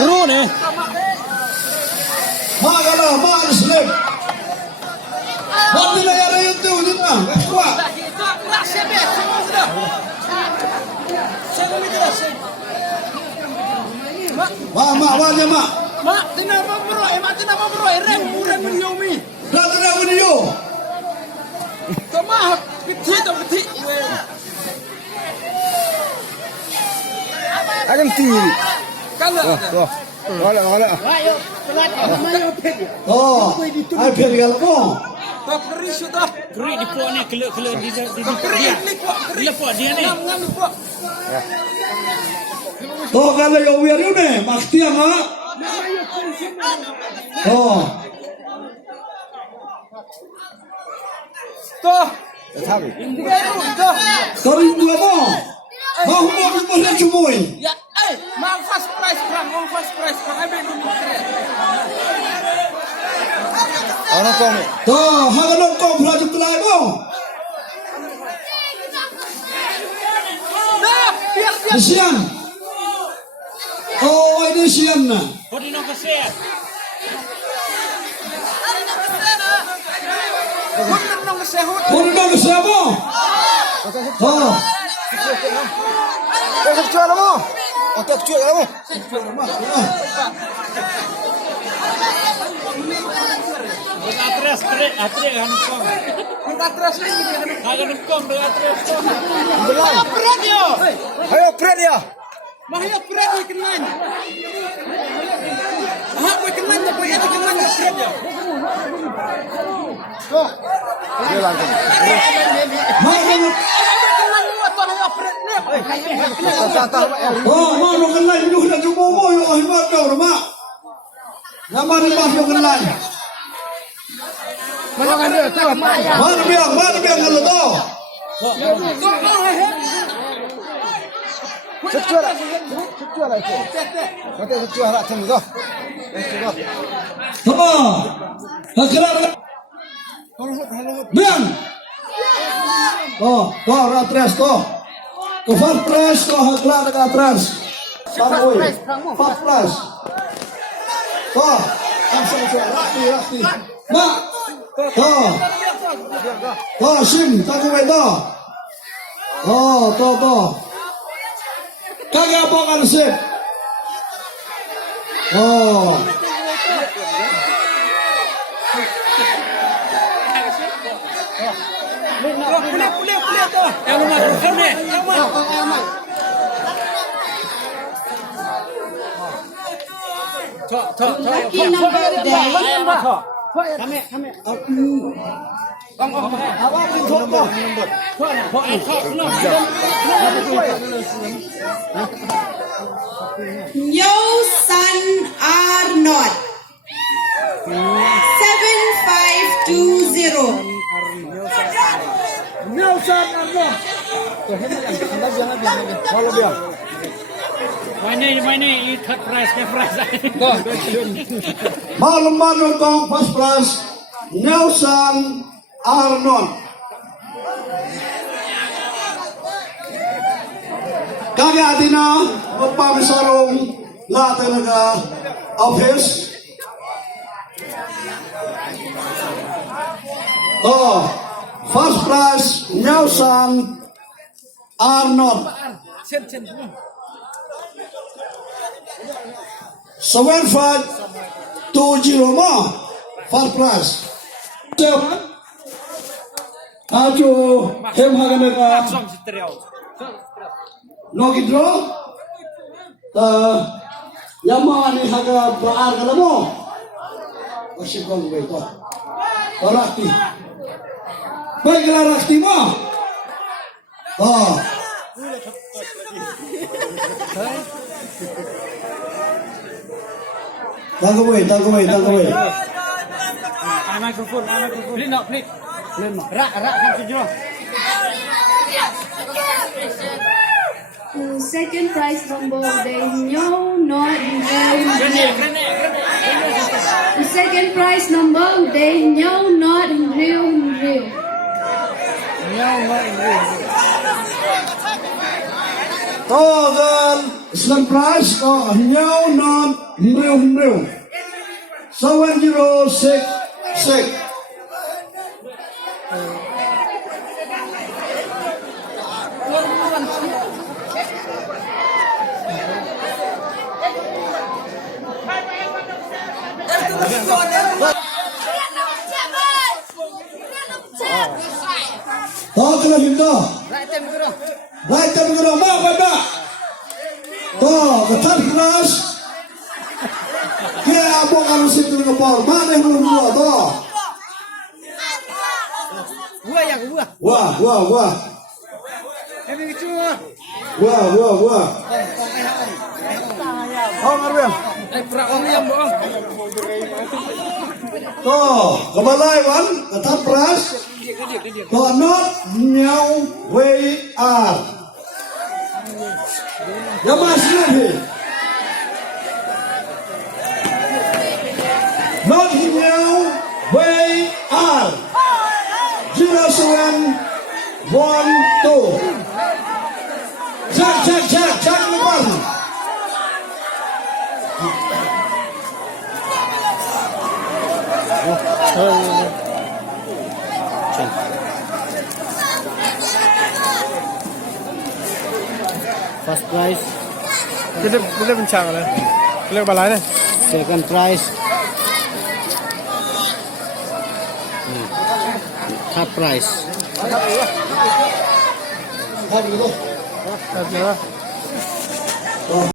Kru nih. Magalah, magal slip. Hati lah yang itu juga. Kuat. Mak, aja mak. Mak, tina apa bro? Rem video mi. Dah tidak video. Tomah, peti. Akan tinggi. Kalau. Wala. Ayo, pelat. Mayo pet. Oh, ai pet gal ko. Tak keri sudah. Keri di puak ni, kele di Keri ni kuat. puak dia ni. Ngam kuat. To gal yo wiar yo ne, makti ama. Oh. Toh. Tahu. Toh. Korin dua mo. Mau mo le chumoi. Ya, mau fast price perang. Ai bedu ni. Ano kong? To hagalong ko project tulay mo. Dah, biar. Siang. Oh, ini siang na. Kau di nak keseh. Bener nong sehut. Kundang siapa? Oh. Kau cuci mo? Otak cuci mo? Atres kan kong. Kita terus lagi. Agan kong dengan atres. Ayo berat yo. Ayo pret ya. Mahaya berat ni kenan. Ah, boy kenan ya, boy ada kenan ya berat yo. Dia lagi. Mau Kenan ni atau mahaya berat ni. oh, mau kenal itu dah cukup mo yo ahmad kau rumah. Nama ni mas yo kenal. Mana dia tu? Mana biang kalau to. Cuci lah itu. Kata cuci lah tu tu. Apa? Haklar. Biang. Oh, ratres to. Ke fatres to haklar ke atres. Fatres. To. Rati. Mak. To sim, tak kuat to. Oh, to. Kagak apa kan sip. Oh. Boleh tu. Yang mana? Ni. Lucky number day. Kami. Awak pun cuci. Yo Son Arnold 7520. Kalau dia. Mana ini third prize ke prize. Malam kong first prize Nelson Arnold. Kaya atina magpamisarong lahat naga office. Oh, first prize Nelson Arnold. Sen. 7520 mo. First prize. Ajo hem haga Som seteriau. Logi draw. Yama ni haga praar kala mo. Masih kong gue to. Rakti. Baiklah rakti mo. Oh. Tangguh boy. Mikrofon. Beli nak. Rak kan tujuh. Second prize number day, no, not very. Grenade. second prize number they know not real. to second prize to nhau non real 7066 to kena hinda right time kena ma pada to the third prize kaya abang harus itu dengan power mana yang belum dua to Buah ya, buah. wah Ini cuma. wah Oh, Marwin. Perak orang yang bohong. to kebalai wan the third prize to not nhau way are ya masih lagi not nhau way are 0712 cek lepas First prize, Kita bincang lah. Kita balai ni. second prize, third prize. Tak